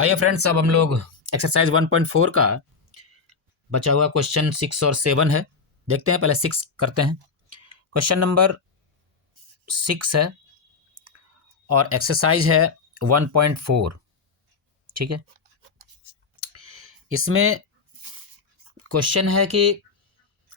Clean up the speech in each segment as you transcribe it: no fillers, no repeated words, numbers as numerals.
आइए फ्रेंड्स, अब हम लोग एक्सरसाइज 1.4 का बचा हुआ क्वेश्चन 6 और 7 है। देखते हैं, पहले 6 करते हैं। क्वेश्चन नंबर 6 है और एक्सरसाइज है 1.4। ठीक है, इसमें क्वेश्चन है कि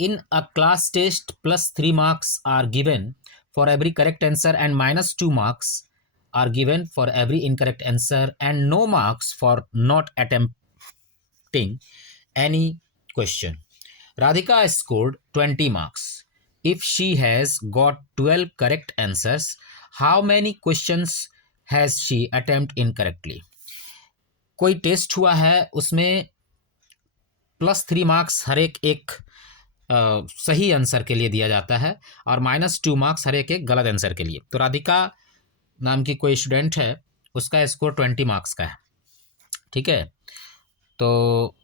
in a class test +3 marks are given for every correct answer and -2 marks are given for every incorrect answer and no marks for not attempting any question. Radhika scored 20 marks. If she has got 12 correct answers, how many questions has she attempted incorrectly? कोई test हुआ है, उसमें +3 marks हर एक सही answer के लिए दिया जाता है और -2 मार्क्स हर एक गलत आंसर के लिए। तो राधिका नाम की कोई स्टूडेंट है, उसका स्कोर 20 मार्क्स का है। ठीक है, तो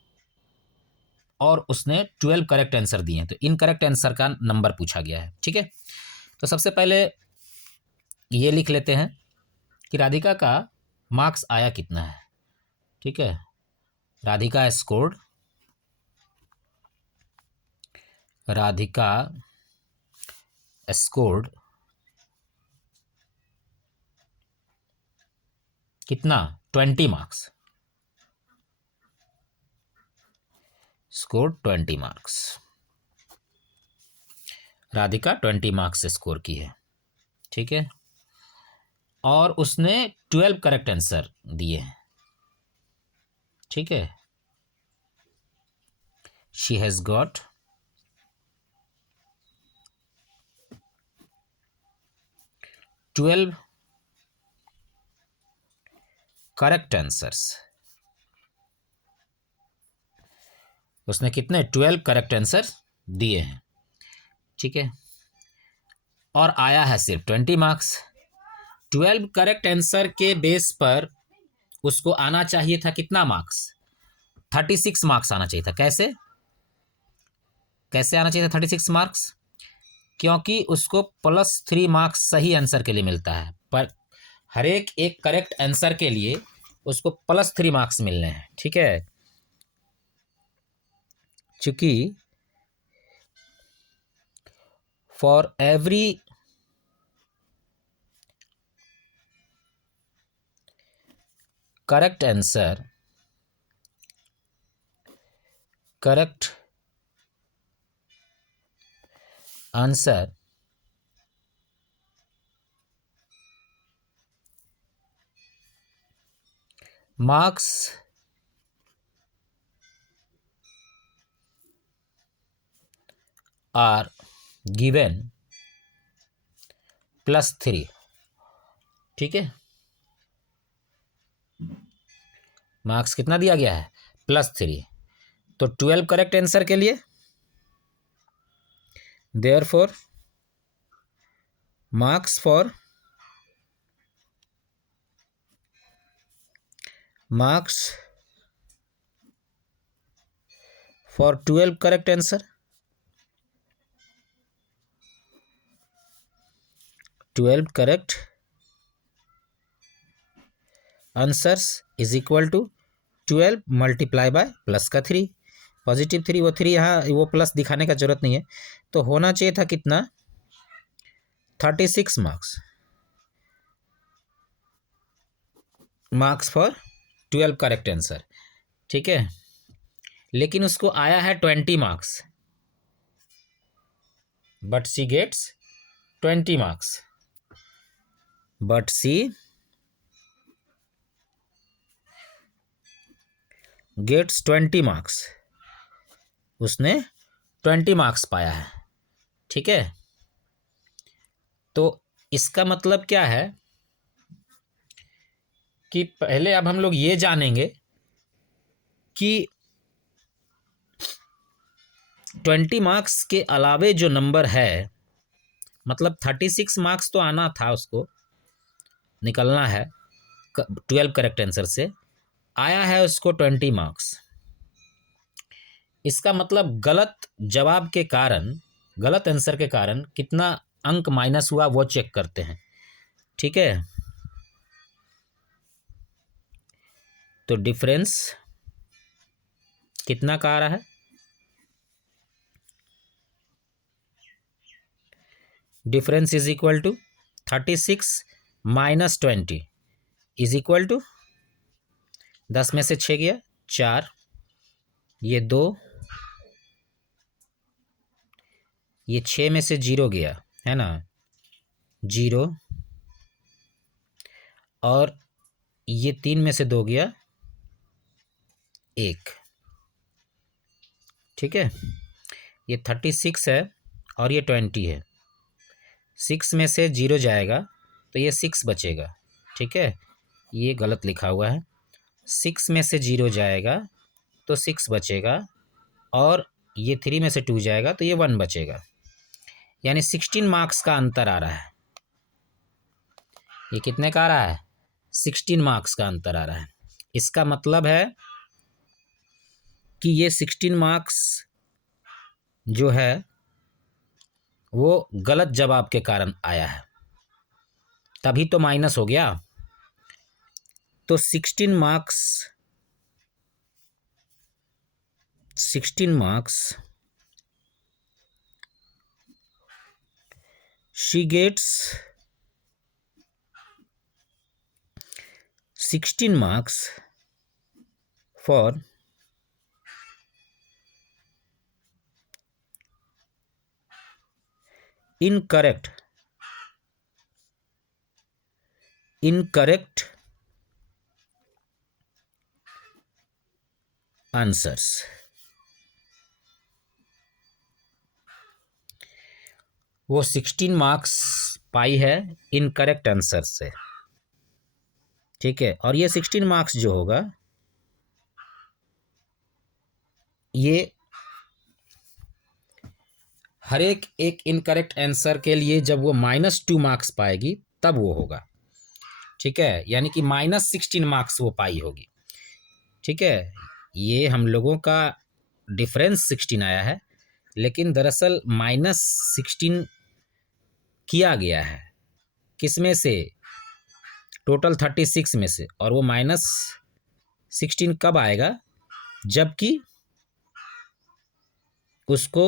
और उसने 12 करेक्ट आंसर दिए हैं, तो इनकरेक्ट आंसर का नंबर पूछा गया है। ठीक है, तो सबसे पहले ये लिख लेते हैं कि राधिका का मार्क्स आया कितना है। ठीक है, राधिका स्कोर्ड कितना? 20 marks. Score 20 marks. Radhika 20 marks score की है। ठीक है, और उसने 12 करेक्ट आंसर दिए हैं। ठीक है, she has got 12 correct answers. उसने कितने? 12 करेक्ट आंसर दिए हैं। ठीक है, और आया है सिर्फ 20 मार्क्स। 12 करेक्ट आंसर के बेस पर उसको आना चाहिए था कितना मार्क्स? 36 मार्क्स आना चाहिए था। कैसे आना चाहिए था 36 मार्क्स? क्योंकि उसको +3 मार्क्स सही आंसर के लिए मिलता है, पर हर एक करेक्ट आंसर के लिए उसको +3 मार्क्स मिलने हैं। ठीक है, चूंकि for every correct answer marks are given +3। ठीक है, मार्क्स कितना दिया गया है? +3। तो 12 करेक्ट आंसर के लिए therefore marks for 12 correct answer, 12 correct answers is equal to 12 multiply by plus का 3, पॉजिटिव 3, वो 3 यहाँ वो प्लस दिखाने का जरूरत नहीं है। तो होना चाहिए था कितना? 36 मार्क्स फॉर 12 करेक्ट आंसर। ठीक है, लेकिन उसको आया है 20 marks, but she gets 20 marks. But she gets 20 marks. उसने 20 मार्क्स पाया है। ठीक है, तो इसका मतलब क्या है कि पहले अब हम लोग ये जानेंगे कि 20 मार्क्स के अलावे जो नंबर है, मतलब 36 मार्क्स तो आना था, उसको निकलना है 12 करेक्ट आंसर से, आया है उसको 20 मार्क्स। इसका मतलब गलत जवाब के कारण, गलत आंसर के कारण कितना अंक माइनस हुआ वो चेक करते हैं। ठीक है, तो डिफरेंस कितना का आ रहा है? Difference is equal to 36 minus 20 is equal to 10 में से 6 गया 4, ये 2, ये 6 में से 0 गया है ना 0, और ये 3 में से 2 गया 1। ठीक है, ये 36 है और ये 20 है। 6 में से 0 जाएगा तो ये 6 बचेगा। ठीक है, ये गलत लिखा हुआ है। 6 में से 0 जाएगा तो 6 बचेगा, और ये 3 में से 2 जाएगा तो ये 1 बचेगा। यानी 16 मार्क्स का अंतर आ रहा है। ये कितने का आ रहा है? 16 मार्क्स का अंतर आ रहा है। इसका मतलब है कि ये 16 मार्क्स जो है वो गलत जवाब के कारण आया है, तभी तो माइनस हो गया। तो 16 marks she gets 16 marks for incorrect answers. वो 16 मार्क्स पाई है इनकरेक्ट आंसर से। ठीक है, और ये 16 मार्क्स जो होगा ये हर एक इनकरेक्ट आंसर के लिए जब वो -2 मार्क्स पाएगी तब वो होगा। ठीक है, यानी कि -16 मार्क्स वो पाई होगी। ठीक है, ये हम लोगों का डिफरेंस 16 आया है, लेकिन दरअसल -16 किया गया है किस में से? टोटल 36 में से। और वो -16 कब आएगा? जबकि उसको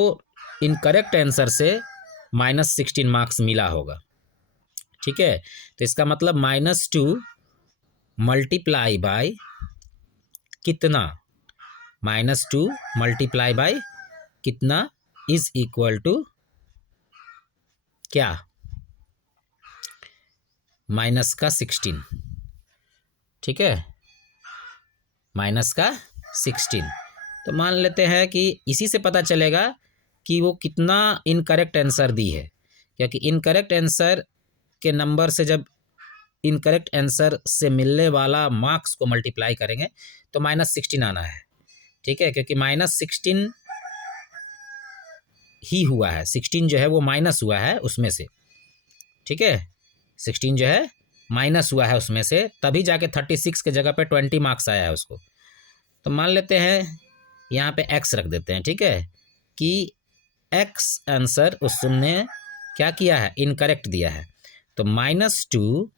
इनकरेक्ट आंसर से -16 मार्क्स मिला होगा। ठीक है, तो इसका मतलब -2 मल्टीप्लाई बाय कितना? -2 मल्टीप्लाई बाय कितना इज इक्वल टू क्या? -16। ठीक है, -16। तो मान लेते हैं कि इसी से पता चलेगा कि वो कितना इनकरेक्ट आंसर दी है, क्योंकि इनकरेक्ट आंसर के नंबर से जब इनकरेक्ट आंसर से मिलने वाला मार्क्स को मल्टीप्लाई करेंगे तो -16 आना है। ठीक है, क्योंकि -16 ही हुआ है, 16 जो है वो माइनस हुआ है उसमें से। ठीक है, 16 जो है माइनस हुआ है उसमें से, तभी जाके 36 के जगह पे 20 मार्क्स आया है उसको। तो मान लेते हैं यहाँ पे x रख देते हैं। ठीक है, कि x आंसर उसने क्या किया है? इनकरेक्ट दिया है। तो -2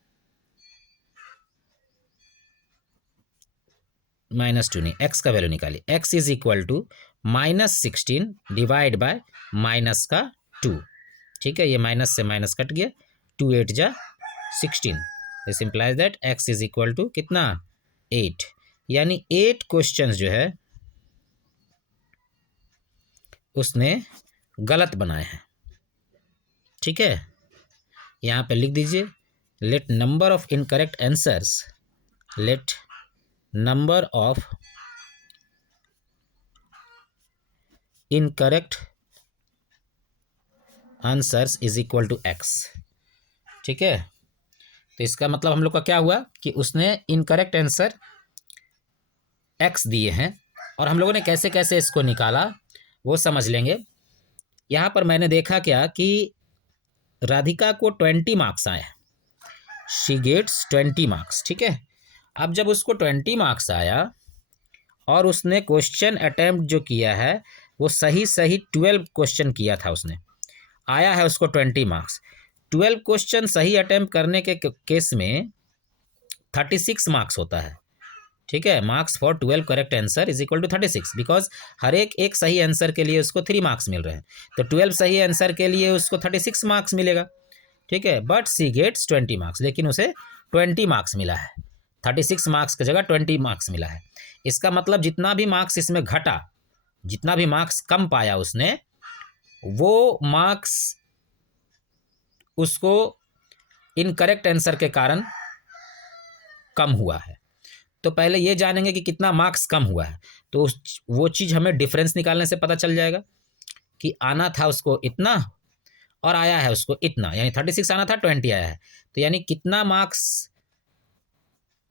नहीं, x का वैल्यू निकालिए। x is equal to -16 divide by -2। ठीक है, ये माइनस से माइनस कट गया, 2 8 जा 16। This implies that x is equal to कितना? 8। यानी 8 क्वेश्चन जो है उसने गलत बनाए हैं। ठीक है, यहाँ पे लिख दीजिए, let number of incorrect answers, let number of incorrect answers is equal to x। ठीक है, तो इसका मतलब हम लोग का क्या हुआ कि उसने इनकरेक्ट आंसर x दिए हैं, और हम लोगों ने कैसे कैसे इसको निकाला वो समझ लेंगे। यहाँ पर मैंने देखा क्या कि राधिका को 20 मार्क्स आए, शी गेट्स 20 मार्क्स। ठीक है, अब जब उसको 20 मार्क्स आया और उसने क्वेश्चन अटेम्प्ट जो किया है वो सही 12 क्वेश्चन किया था उसने, आया है उसको 20 मार्क्स। 12 क्वेश्चन सही अटेम्प्ट करने के केस में 36 मार्क्स होता है। ठीक है, marks for 12 correct answer is equal to 36, because हर एक सही आंसर के लिए उसको 3 मार्क्स मिल रहे हैं, तो 12 सही आंसर के लिए उसको 36 मार्क्स मिलेगा। ठीक है, बट सी गेट्स 20 मार्क्स, लेकिन उसे 20 मार्क्स मिला है, 36 मार्क्स की जगह 20 मार्क्स मिला है। इसका मतलब जितना भी मार्क्स इसमें घटा, जितना भी मार्क्स कम पाया उसने, वो मार्क्स उसको इनकरेक्ट आंसर के कारण कम हुआ है। तो पहले ये जानेंगे कि कितना मार्क्स कम हुआ है, तो वो चीज़ हमें डिफरेंस निकालने से पता चल जाएगा कि आना था उसको इतना और आया है उसको इतना, यानी 36 आना था, 20 आया है, तो यानी कितना मार्क्स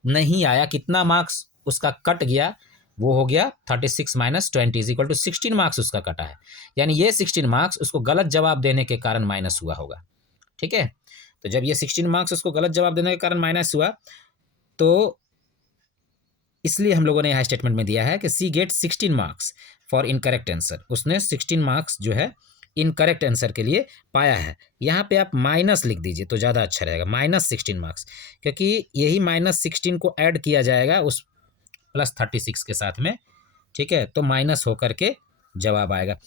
नहीं आया, कितना मार्क्स उसका कट गया, वो हो गया 36 minus 20 is equal to 16 marks उसका कटा है। यानी ये 16 मार्क्स उसको गलत जवाब देने के कारण माइनस हुआ होगा। ठीक है, तो जब ये 16 मार्क्स उसको गलत जवाब देने के कारण माइनस हुआ, तो इसलिए हम लोगों ने यहाँ स्टेटमेंट में दिया है कि C get 16 marks for incorrect answer. उसने 16 मार्क्स जो है इनकरेक्ट आंसर के लिए पाया है। यहाँ पे आप माइनस लिख दीजिए तो ज़्यादा अच्छा रहेगा, माइनस 16 मार्क्स, क्योंकि यही माइनस 16 को ऐड किया जाएगा उस प्लस 36 के साथ में। ठीक है, तो माइनस होकर के जवाब आएगा।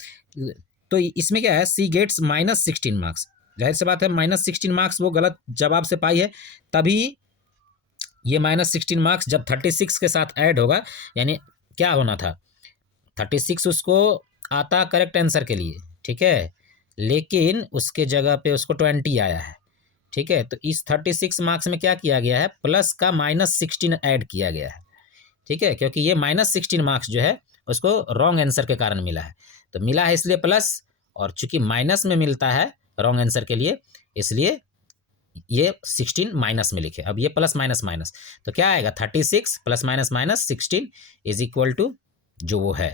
तो इसमें क्या है, सी गेट्स माइनस 16 मार्क्स, जाहिर सी बात है माइनस 16 मार्क्स वो गलत जवाब से पाई है, तभी ये माइनस 16 मार्क्स जब 36 के साथ ऐड होगा, यानी क्या होना था, 36 उसको आता करेक्ट आंसर के लिए, ठीक है, लेकिन उसके जगह पे उसको 20 आया है। ठीक है, तो इस 36 मार्क्स में क्या किया गया है, प्लस का माइनस 16 ऐड किया गया है। ठीक है, क्योंकि ये माइनस 16 मार्क्स जो है उसको रॉन्ग आंसर के कारण मिला है, तो मिला है इसलिए प्लस, और चूंकि माइनस में मिलता है रॉन्ग आंसर के लिए, इसलिए ये 16 माइनस में लिखे। अब ये प्लस माइनस माइनस, तो क्या आएगा, 36 plus minus minus 16 is equal to जो वो है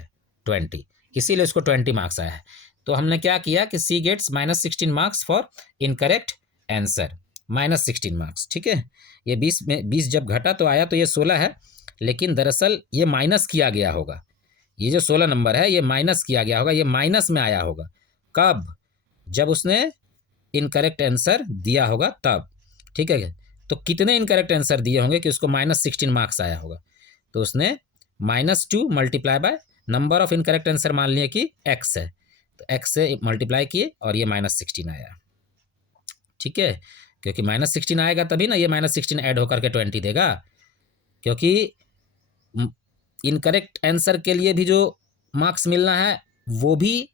20, इसीलिए उसको 20 मार्क्स आया है। तो हमने क्या किया कि C gets minus 16 marks for incorrect answer, minus 16 marks. ठीक है, ये 20 में 20 जब घटा तो आया तो ये 16 है, लेकिन दरअसल ये माइनस किया गया होगा, ये जो 16 नंबर है ये माइनस किया गया होगा, ये माइनस में आया होगा। कब, जब उसने इनकरेक्ट आंसर दिया होगा तब। ठीक है, तो कितने इनकरेक्ट आंसर दिए होंगे कि उसको माइनस 16 मार्क्स आया होगा, तो उसने -2 multiply by number of incorrect answer मान लिया कि x है, तो x से मल्टीप्लाई किए और ये -16 आया। ठीक है, क्योंकि -16 आएगा तभी ना ये -16 ऐड होकर के 20 देगा, क्योंकि इनकरेक्ट आंसर के लिए भी जो मार्क्स मिलना है वो भी,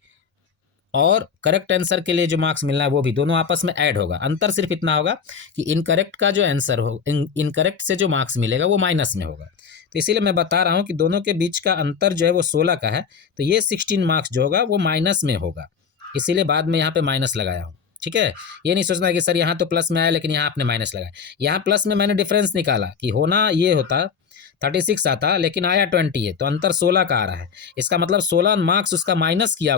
और करेक्ट आंसर के लिए जो मार्क्स मिलना है वो भी, दोनों आपस में ऐड होगा। अंतर सिर्फ इतना होगा कि इनकरेक्ट का जो आंसर हो, इनकरेक्ट से जो मार्क्स मिलेगा वो माइनस में होगा। तो इसीलिए मैं बता रहा हूँ कि दोनों के बीच का अंतर जो है वो 16 का है, तो ये 16 मार्क्स जो होगा वो माइनस में होगा, इसीलिए बाद में यहाँ पे माइनस लगाया हूँ। ठीक है, ये नहीं सोचना कि सर यहाँ तो प्लस में आया लेकिन यहाँ आपने माइनस लगाया, यहाँ प्लस में मैंने डिफरेंस निकाला कि होना ये होता 36 आता लेकिन आया 20 है, तो अंतर 16 का आ रहा है। इसका मतलब 16 मार्क्स उसका माइनस किया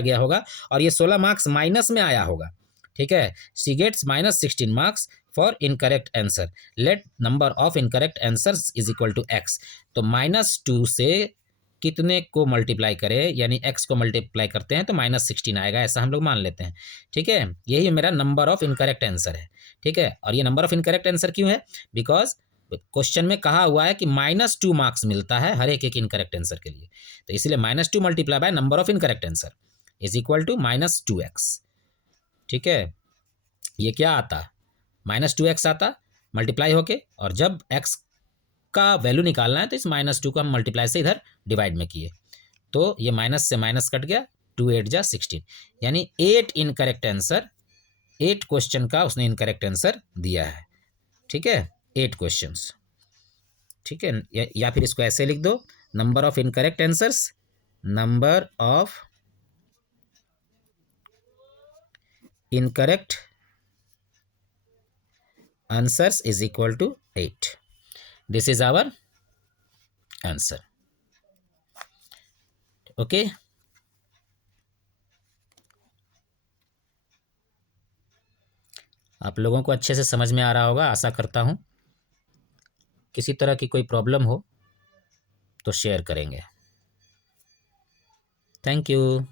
गया होगा, और ये 16 मार्क्स माइनस में आया होगा। ठीक है, C gets -16 marks for incorrect answer, let number of incorrect answers is equal to x। तो -2 से कितने को मल्टीप्लाई करें, यानी x को मल्टीप्लाई करते हैं तो -16 आएगा, ऐसा हम लोग मान लेते हैं। ठीक है, यही मेरा नंबर ऑफ इनकरेक्ट आंसर है। ठीक है, और ये नंबर ऑफ इनकरेक्ट आंसर क्यों है, बिकॉज क्वेश्चन में कहा हुआ है कि -2 मार्क्स मिलता है हर एक इनकरेक्ट आंसर के लिए, तो इसलिए -2 multiply by number of incorrect answer is equal to -2x। ठीक है, ये क्या आता, -2x आता मल्टीप्लाई होके, और जब x का वैल्यू निकालना है तो इस -2 को हम मल्टीप्लाई से इधर डिवाइड में किए, तो ये माइनस से माइनस कट गया, 2 8 जा 16, यानी 8 इनकरेक्ट आंसर, 8 क्वेश्चन का उसने इनकरेक्ट आंसर दिया है। ठीक है, 8 क्वेश्चंस। ठीक है, या फिर इसको ऐसे लिख दो, number of incorrect answers, number of incorrect answers is equal to 8। This is our answer. Okay, आप लोगों को अच्छे से समझ में आ रहा होगा, आशा करता हूँ। किसी तरह की कोई प्रॉब्लम हो तो शेयर करेंगे। Thank you.